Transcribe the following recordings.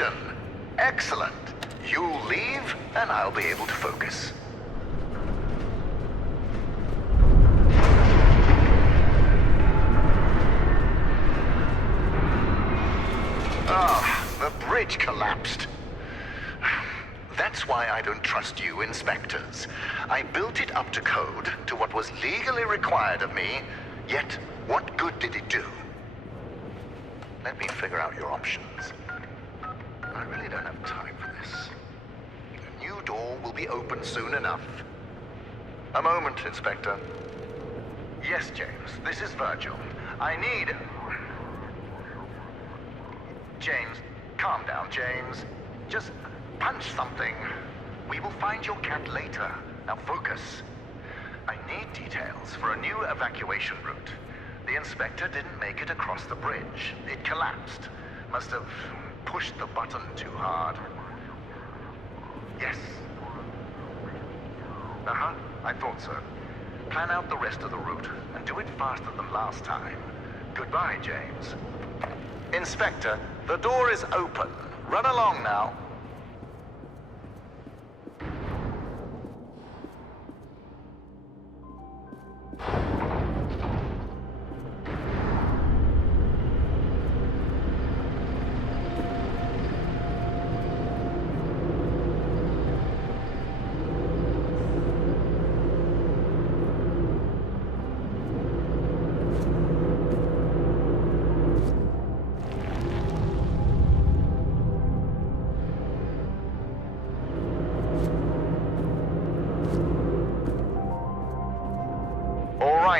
mission. Excellent. You leave, and I'll be able to focus. Ah, the bridge collapsed. That's why I don't trust you, inspectors. I built it up to code, to what was legally required of me, yet what good did it do? Let me figure out your options. I really don't have time for this. A new door will be open soon enough. A moment, Inspector. Yes, James, this is Virgil. I need... James, calm down, James. Just punch something. We will find your cat later. Now focus. I need details for a new evacuation route. The inspector didn't make it across the bridge. It collapsed. Must have pushed the button too hard. Yes. Uh-huh, I thought so. Plan out the rest of the route, and do it faster than last time. Goodbye, James. Inspector, the door is open. Run along now.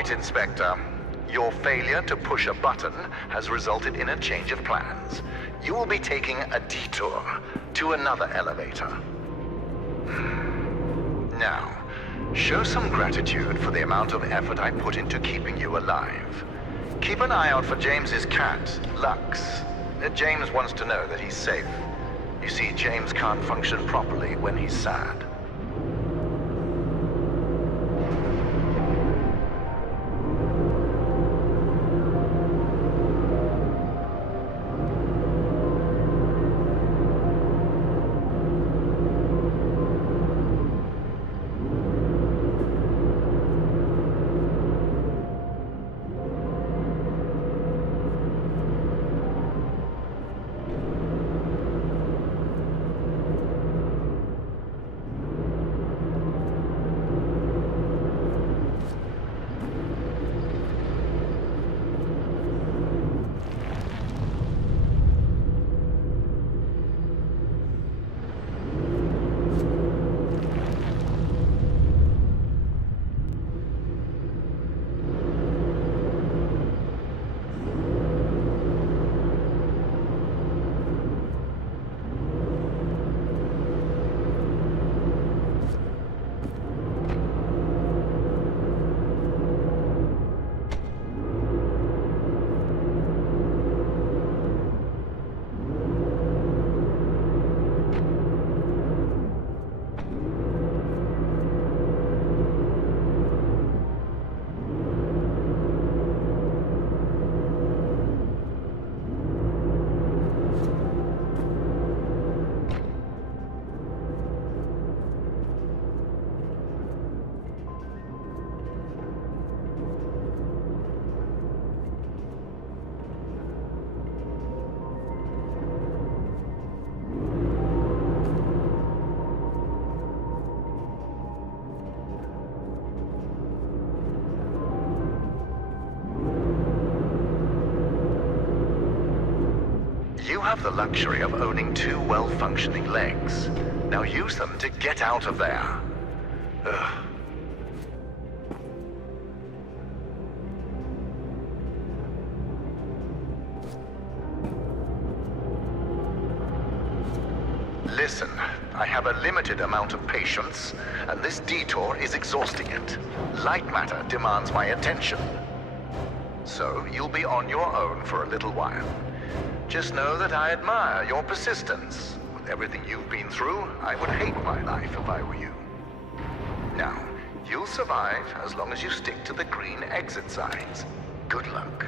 Inspector, your failure to push a button has resulted in a change of plans. You will be taking a detour to another elevator. Now, show some gratitude for the amount of effort I put into keeping you alive. Keep an eye out for James's cat, Lux. James wants to know that he's safe. You see, James can't function properly when he's sad. You have the luxury of owning two well-functioning legs. Now use them to get out of there. Ugh. Listen, I have a limited amount of patience, and this detour is exhausting it. Light matter demands my attention. So you'll be on your own for a little while. Just know that I admire your persistence. With everything you've been through, I would hate my life if I were you. Now, you'll survive as long as you stick to the green exit signs. Good luck.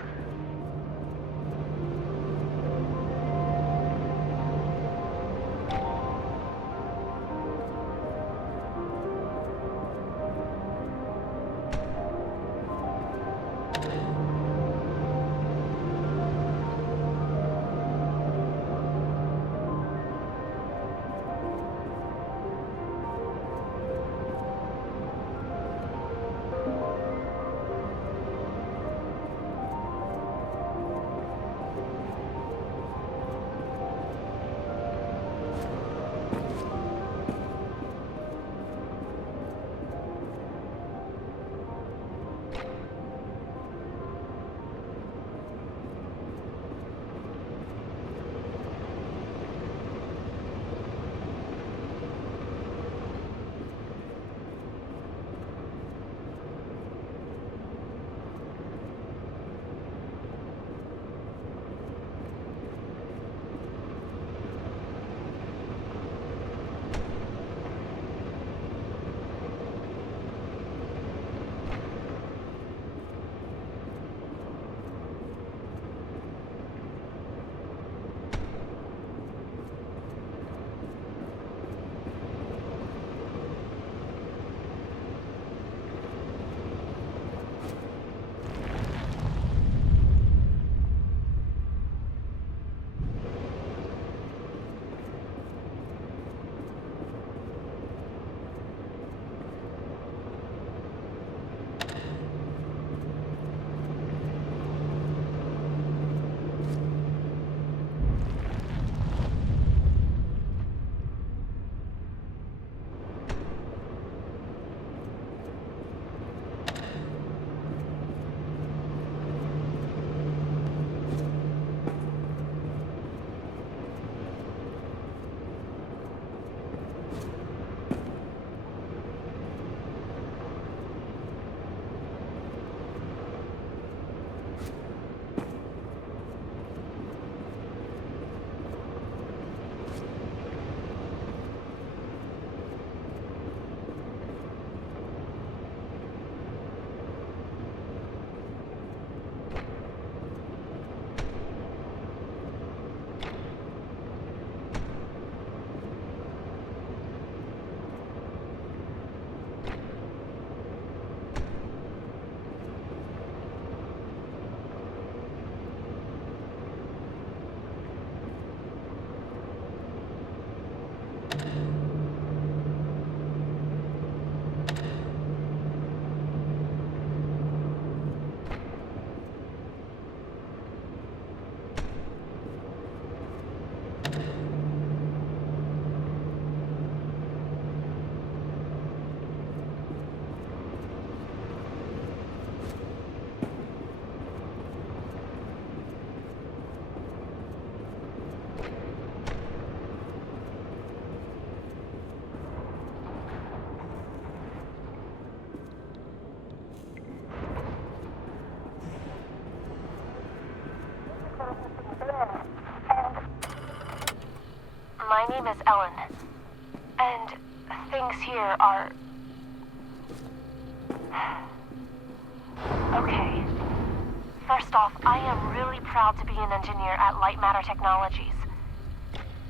name is Ellen. And things here are... Okay. First off, I am really proud to be an engineer at LIGHTMATTER Technologies.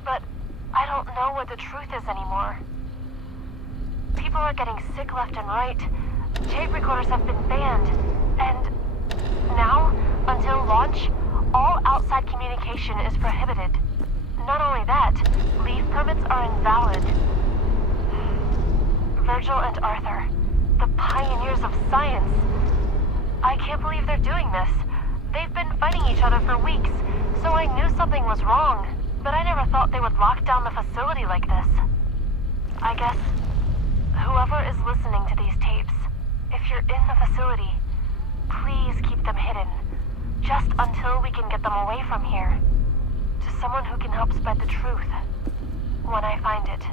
But I don't know what the truth is anymore. People are getting sick left and right. Tape recorders have been banned. And now, until launch, all outside communication is prohibited. Not only that, leave permits are invalid. Virgil and Arthur, the pioneers of science. I can't believe they're doing this. They've been fighting each other for weeks, so I knew something was wrong, but I never thought they would lock down the facility like this. I guess whoever is listening to these tapes, if you're in the facility, please keep them hidden, just until we can get them away from here, to someone who can help spread the truth, when I find it.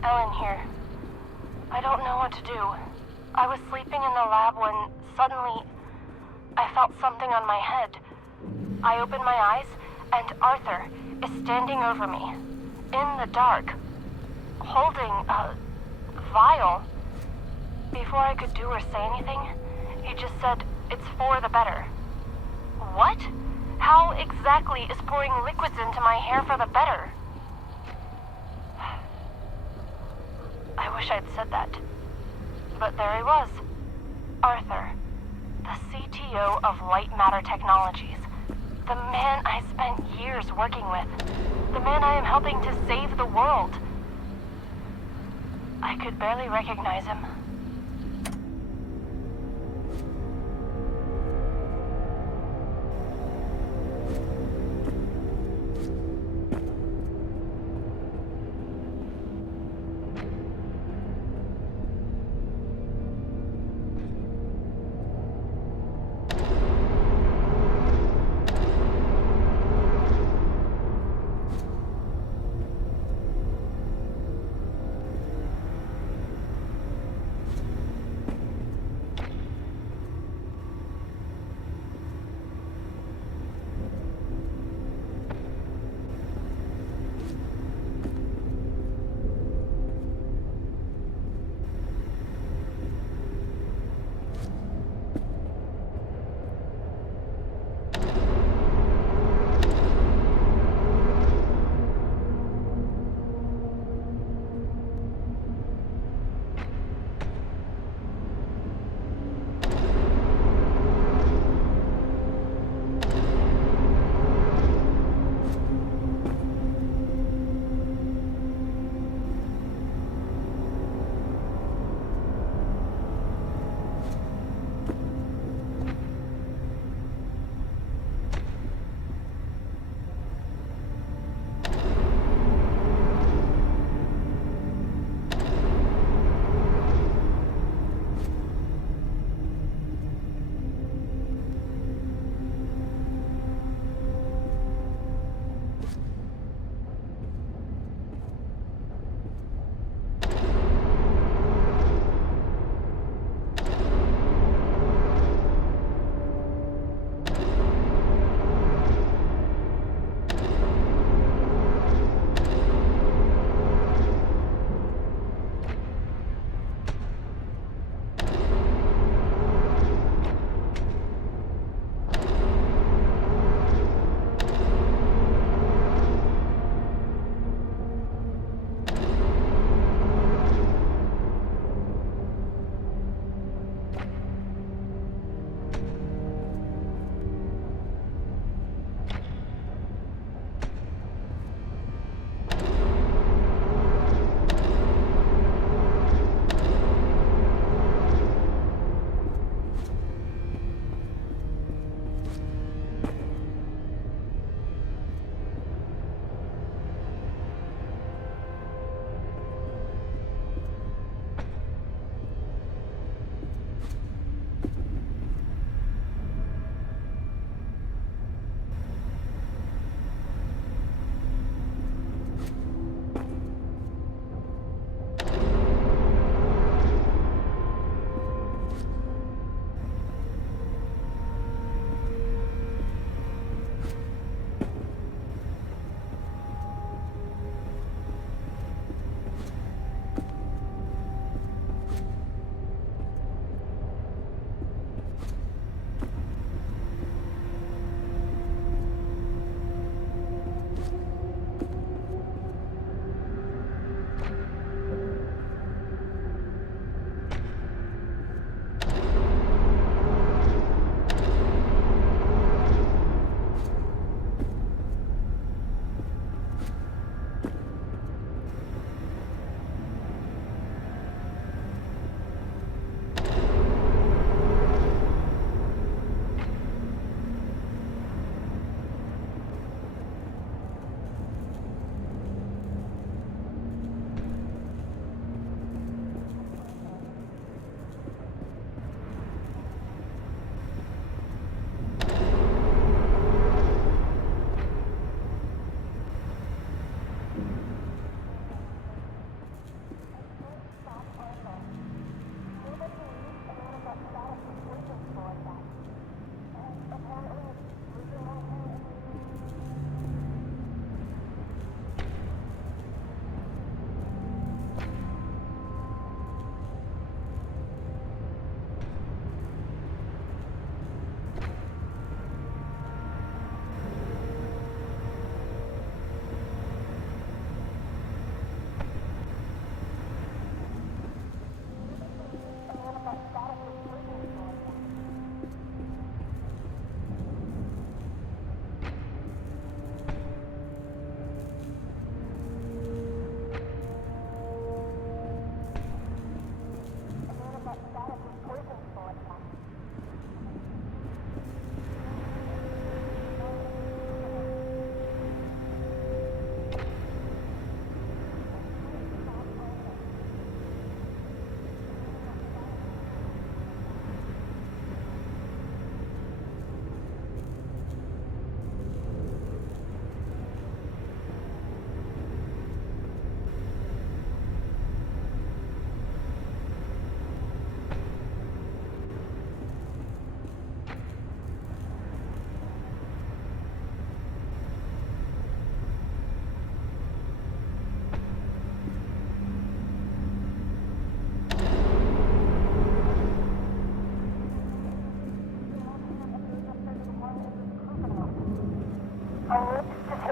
Ellen here. I don't know what to do. I was sleeping in the lab when suddenly I felt something on my head. I opened my eyes and Arthur is standing over me, in the dark, holding a vial. Before I could do or say anything, he just said, "It's for the better." What? How exactly is pouring liquids into my hair for the better? I wish I'd said that. But there he was. Arthur, the CTO of LIGHTMATTER Technologies. The man I spent years working with. The man I am helping to save the world. I could barely recognize him.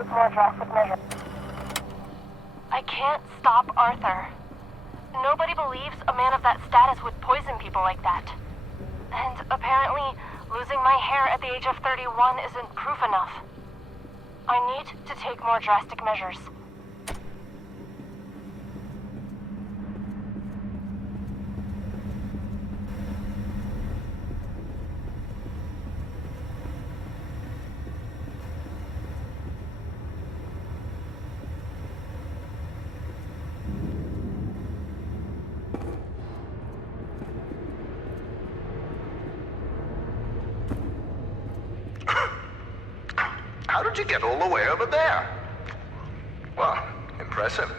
more drastic measures. I can't stop Arthur. Nobody believes a man of that status would poison people like that. And apparently, losing my hair at the age of 31 isn't proof enough. I need to take more drastic measures. How did you get all the way over there? Well, impressive.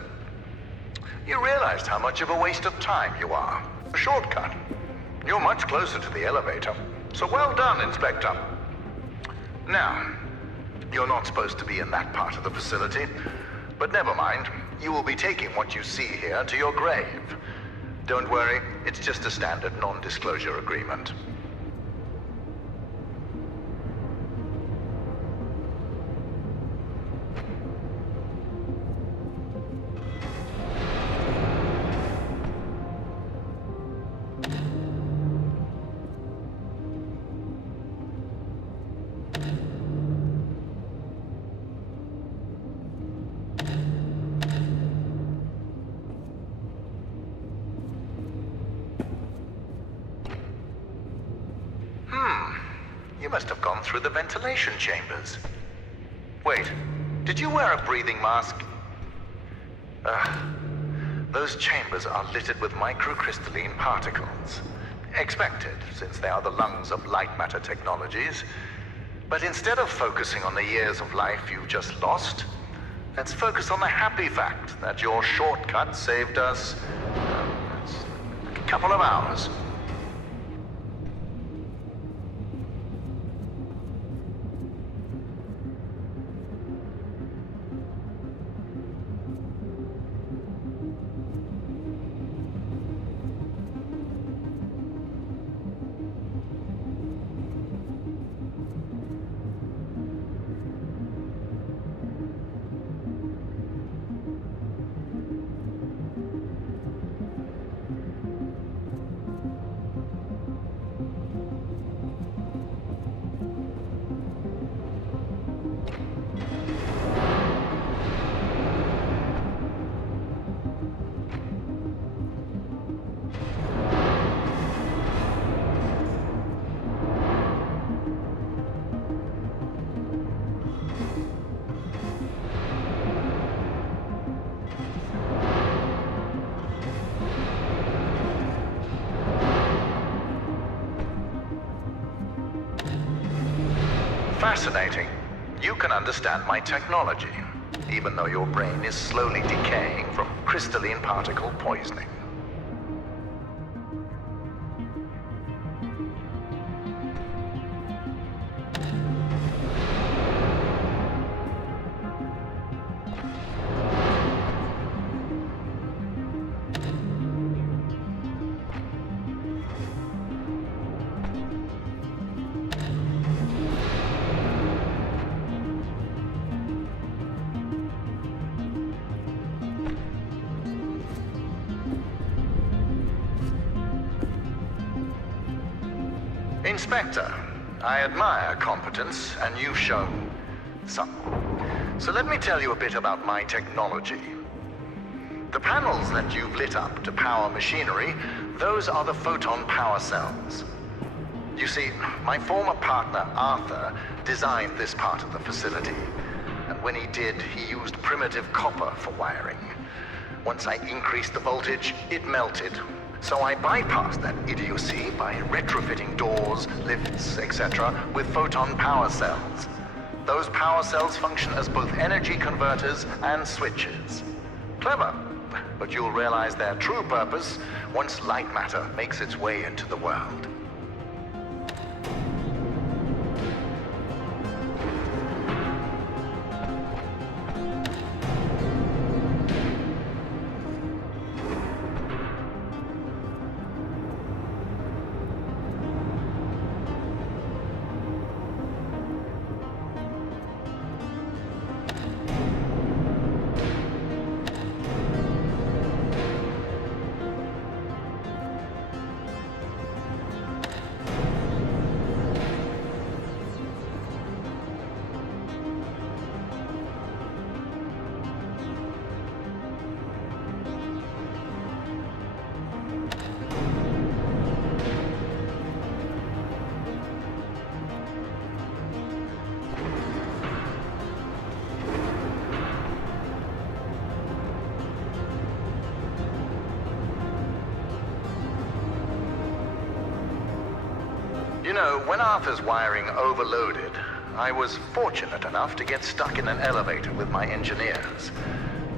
You realized how much of a waste of time you are. A shortcut. You're much closer to the elevator. So well done, Inspector. Now, you're not supposed to be in that part of the facility. But never mind. You will be taking what you see here to your grave. Don't worry, it's just a standard non-disclosure agreement. You must have gone through the ventilation chambers. Wait, did you wear a breathing mask? Those chambers are littered with microcrystalline particles. Expected, since they are the lungs of light matter technologies. But instead of focusing on the years of life you've just lost, let's focus on the happy fact that your shortcut saved us a couple of hours. Fascinating. You can understand my technology, even though your brain is slowly decaying from crystalline particle poisoning. Inspector, I admire competence, and you've shown some. So let me tell you a bit about my technology. The panels that you've lit up to power machinery, those are the photon power cells. You see, my former partner, Arthur, designed this part of the facility. And when he did, he used primitive copper for wiring. Once I increased the voltage, it melted. So I bypassed that idiocy by retrofitting doors, lifts, etc. with photon power cells. Those power cells function as both energy converters and switches. Clever, but you'll realize their true purpose once light matter makes its way into the world. You know, when Arthur's wiring overloaded, I was fortunate enough to get stuck in an elevator with my engineers.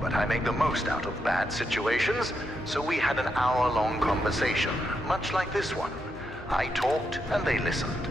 But I make the most out of bad situations, so we had an hour-long conversation, much like this one. I talked and they listened.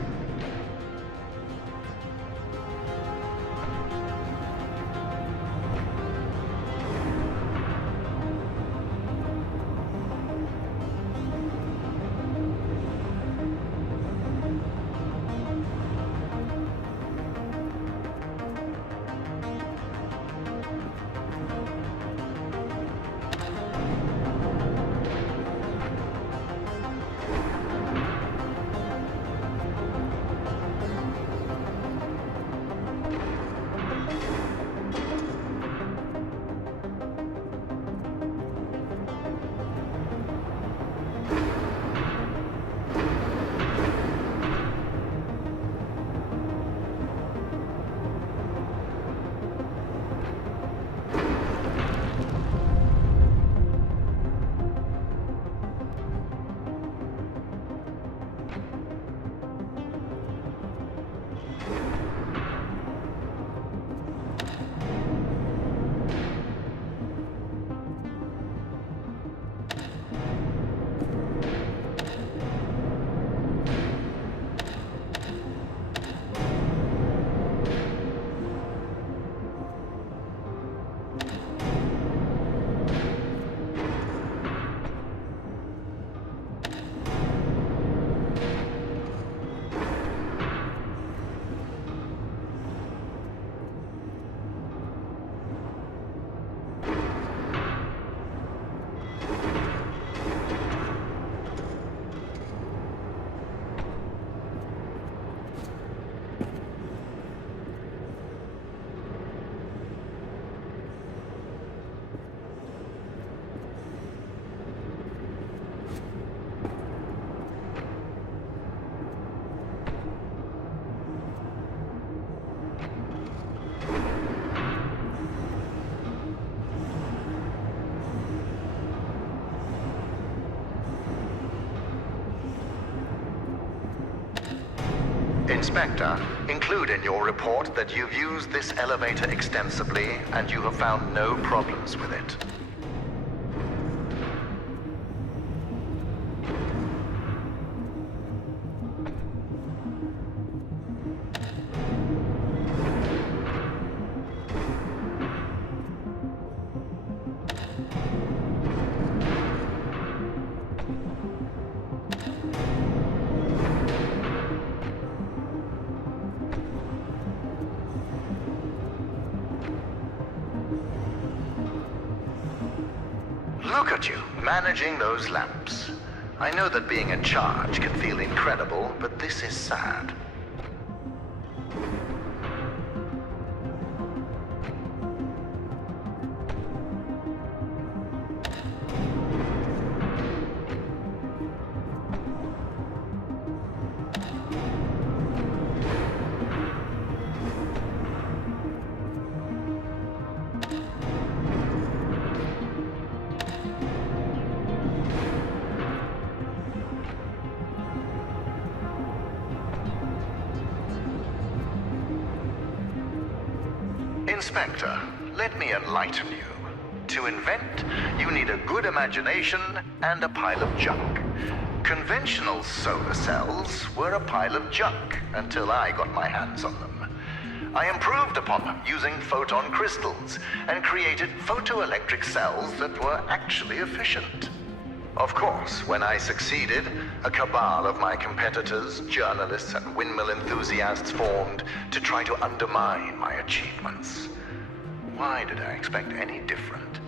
Inspector, include in your report that you've used this elevator extensively and you have found no problems with it. Look at you, managing those lamps. I know that being in charge can feel incredible, but this is sad. Inspector, let me enlighten you. To invent, you need a good imagination and a pile of junk. Conventional solar cells were a pile of junk until I got my hands on them. I improved upon them using photon crystals and created photoelectric cells that were actually efficient. Of course, when I succeeded, a cabal of my competitors, journalists, and windmill enthusiasts formed to try to undermine my achievements. Why did I expect any different?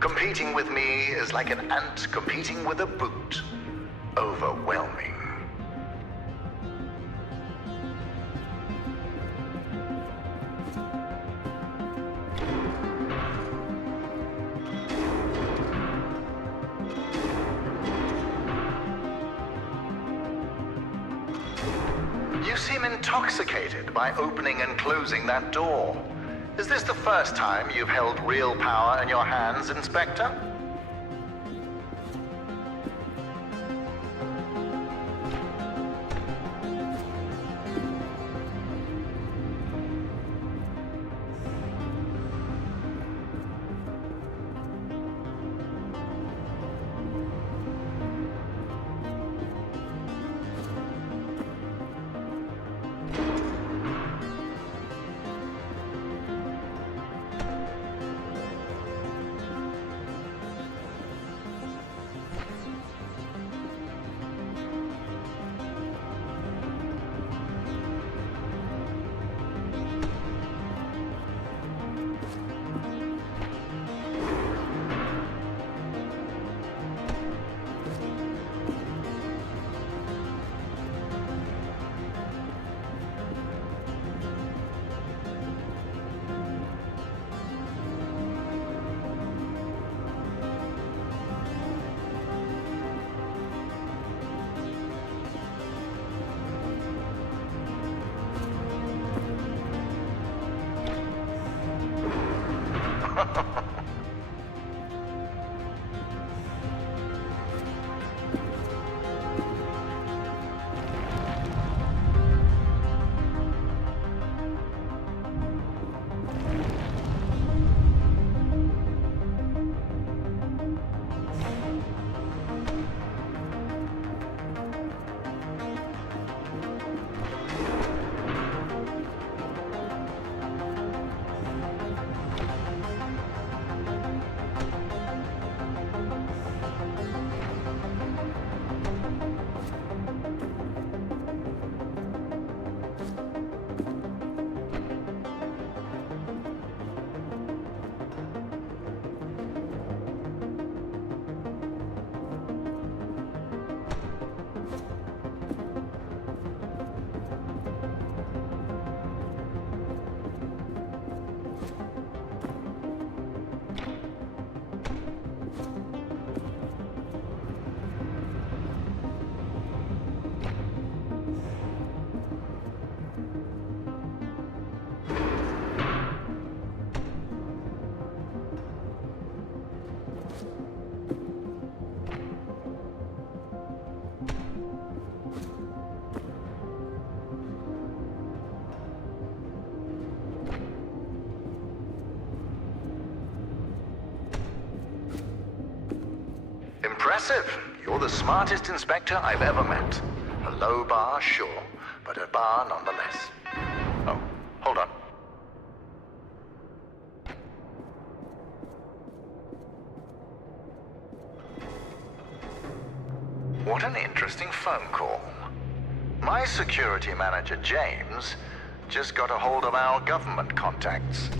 Competing with me is like an ant competing with a boot. Overwhelming. You seem intoxicated by opening and closing that door. Is this the first time you've held real power in your hands, Inspector? Impressive. You're the smartest inspector I've ever met. A low bar, sure, but a bar nonetheless. Oh, hold on. What an interesting phone call. My security manager, James, just got a hold of our government contacts.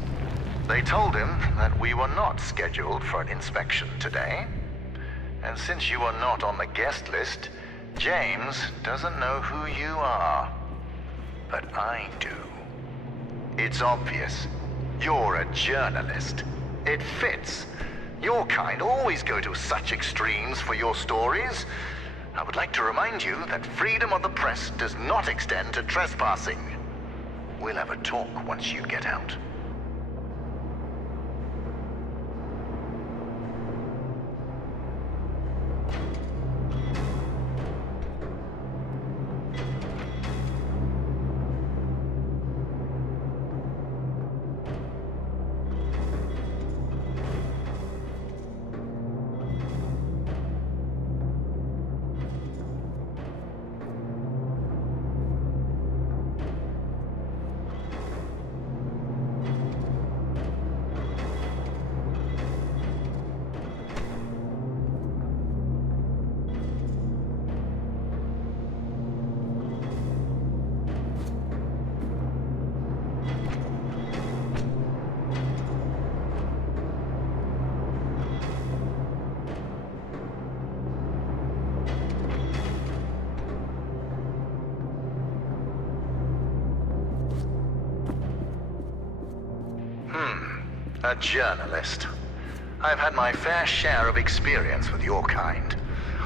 They told him that we were not scheduled for an inspection today. And since you are not on the guest list, James doesn't know who you are. But I do. It's obvious. You're a journalist. It fits. Your kind always go to such extremes for your stories. I would like to remind you that freedom of the press does not extend to trespassing. We'll have a talk once you get out. A journalist. I've had my fair share of experience with your kind.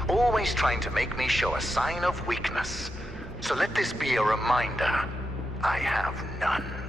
Always trying to make me show a sign of weakness. So let this be a reminder. I have none.